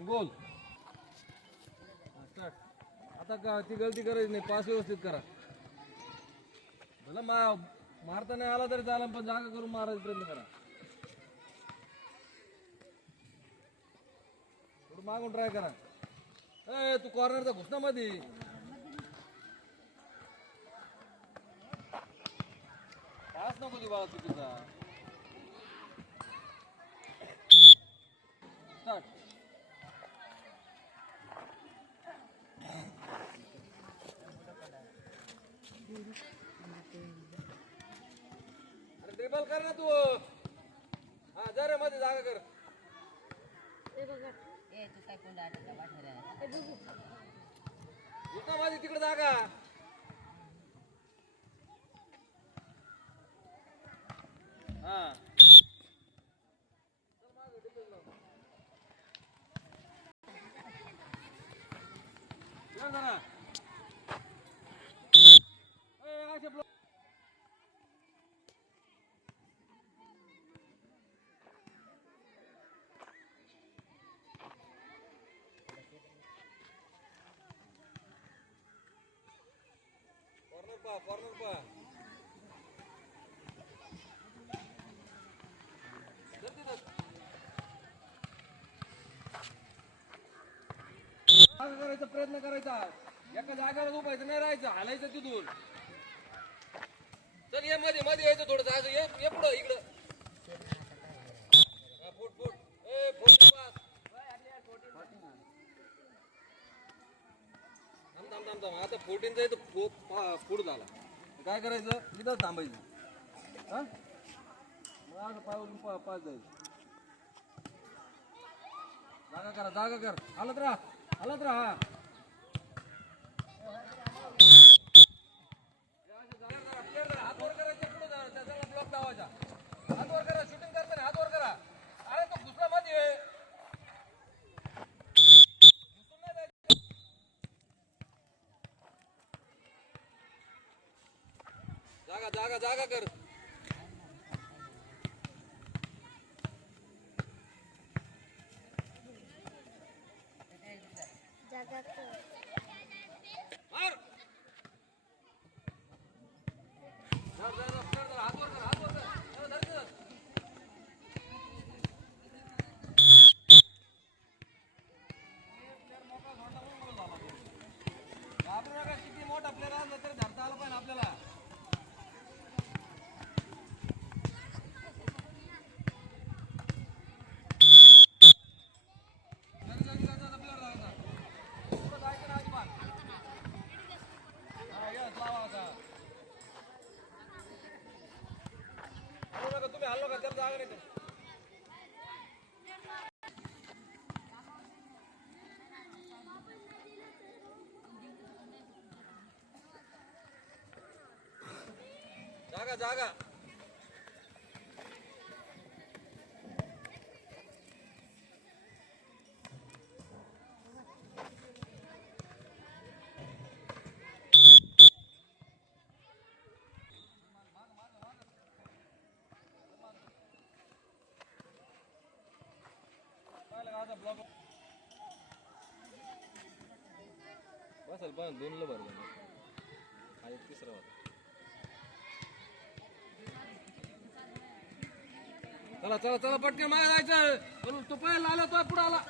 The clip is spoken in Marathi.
सांगोल आता का ती गलती करायची नाही, पास व्यवस्थित करा. भला मारता नाही आला तरी चालेल, पण जागा करून मारायचा प्रयत्न करा. थोडं मागून ट्राय करा. ए तू कॉर्नरचा घुसना मध्ये. पास नको दे बाळा चुकीचा. स्टार्ट. अरे टेबल कर ना तू. हा जा रे मध्ये जागा कर. घुसना मध्ये तिकडे जागा. हा जरा कॉर्नर पा करायचा प्रयत्न करायचा. एका जागेवर उभायचं नाही राहायचं, हालायचं तिथून. चल ये मध्ये मध्ये यायचं थोडं जायचं. ये पुढं इकडं. फुट फुट ए फुट पास. थांब थांब थांब. आता 14 चा इथं फुट झाला. काय करायचं, इथं थांबायचं. हा मग पावरून पास जायचं. जागा करा, जागा कर. हालत राहा, हालत राहा. हात वर करायचं, पुढे त्याला ब्लॉक लावायचा. हात वर करा, शूटिंग करताना हात वर करा. अरे तो घुसला मध्ये. जागा जागा जागा कर. मार. हात वर कर, हात वर कर. घाबरू नका. किती मोठा प्लेअर असला तरी धरता आला पाहिजे आपल्याला. तुम्ही हल्लो का त्याला जागा नाही. जागा जागा. बसल पण दोनला भरलं. हा एक तिसरा होता. चला चला चला पटकन मागे जायचं. तो पहिला आला तो पुढे आला.